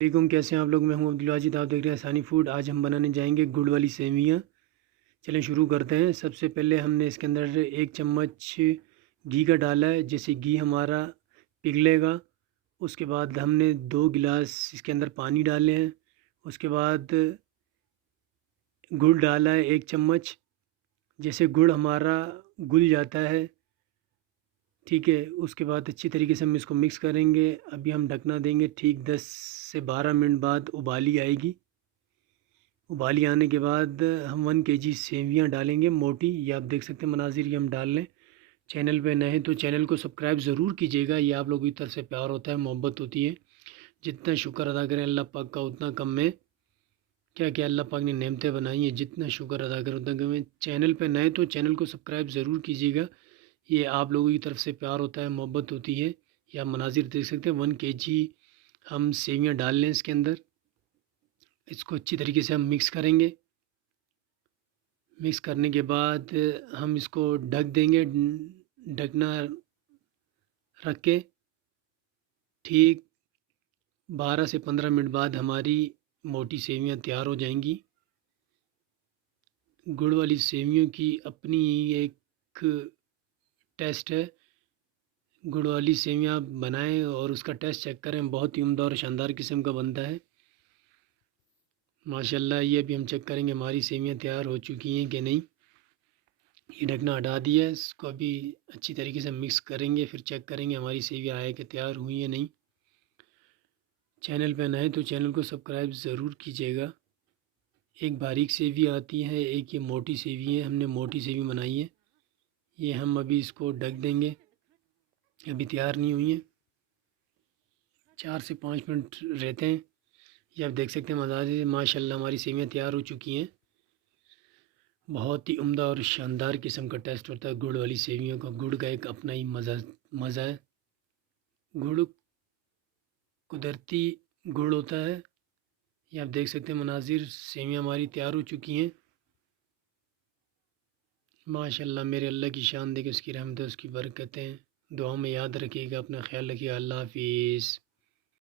علیکم، کیسے ہیں آپ لوگ؟ میں ہوں عبدالواجد، آپ دیکھ رہے ہیں آسانی فوڈ۔ آج ہم بنانے جائیں گے گڑ والی سیویاں۔ چلیں شروع کرتے ہیں۔ سب سے پہلے ہم نے اس کے اندر 1 چمچ گھی کا ڈالا ہے، جیسے گھی ہمارا پگھلے گا اس کے بعد ہم نے 2 گلاس اس کے اندر پانی ڈالے ہیں۔ اس کے بعد گڑ ڈالا ہے 1 چمچ۔ جیسے گڑ ہمارا گل جاتا ہے، ٹھیک ہے، اس کے بعد اچھی طریقے سے ہم اس کو مکس کریں گے۔ ابھی ہم ڈھکنا دیں گے، ٹھیک 10 سے 12 منٹ بعد ابالی آئے گی۔ ابالی آنے کے بعد ہم 1 kg سیویاں ڈالیں گے موٹی، یہ آپ دیکھ سکتے ہیں مناظر، یہ ہم ڈال لیں۔ چینل پہ نئے ہیں تو چینل کو سبسکرائب ضرور کیجیے گا، یہ آپ لوگوں کی طرف سے پیار ہوتا ہے، محبت ہوتی ہے۔ جتنا شکر ادا کریں اللہ پاک کا اتنا کم ہے۔ کیا اللہ پاک نے نعمتیں بنائی ہیں، جتنا شکر ادا کریں اتنا کم ہے۔ چینل پہ نئے تو چینل کو سبسکرائب ضرور کیجیے گا، یہ آپ لوگوں کی طرف سے پیار ہوتا ہے، محبت ہوتی ہے۔ یہ آپ مناظر دیکھ سکتے ہیں، 1 kg ہم سیویاں ڈال لیں اس کے اندر۔ اس کو اچھی طریقے سے ہم مکس کریں گے۔ مکس کرنے کے بعد ہم اس کو ڈھک دیں گے، ڈھکنا رکھ کے ٹھیک 12 سے 15 منٹ بعد ہماری موٹی سیویاں تیار ہو جائیں گی۔ گڑ والی سیویوں کی اپنی ایک ٹیسٹ ہے، گڑ والی سیویاں بنائیں اور اس کا ٹیسٹ چیک کریں، بہت ہی عمدہ اور شاندار قسم کا بنتا ہے ماشاءاللہ۔ یہ بھی ہم چیک کریں گے ہماری سیویاں تیار ہو چکی ہیں کہ نہیں۔ یہ ڈھکنا ہٹا دیا ہے، اس کو ابھی اچھی طریقے سے مکس کریں گے، پھر چیک کریں گے ہماری سیویاں آئے کہ تیار ہوئی یا نہیں۔ چینل پہ نئے تو چینل کو سبسکرائب ضرور کیجیے گا۔ ایک باریک سیوی آتی ہے، ایک یہ موٹی سیوی ہے، ہم نے موٹی سیوی بنائی ہے۔ یہ ہم ابھی اس کو ڈھک دیں گے، ابھی تیار نہیں ہوئی ہیں، 4 سے 5 منٹ رہتے ہیں۔ یہ آپ دیکھ سکتے ہیں مزاج، ماشاءاللہ ہماری سیویاں تیار ہو چکی ہیں۔ بہت ہی عمدہ اور شاندار قسم کا ٹیسٹ ہوتا ہے گڑ والی سیویوں کا۔ گڑ کا ایک اپنا ہی مزہ ہے۔ گڑ قدرتی گڑ ہوتا ہے۔ یہ آپ دیکھ سکتے ہیں مناظر، سیویاں ہماری تیار ہو چکی ہیں ماشاءاللہ۔ میرے اللہ کی شان دیکھیں، اس کی رحمت ہے، اس کی برکتیں۔ دعاؤں میں یاد رکھیے گا، اپنا خیال رکھیے گا۔ اللہ حافظ۔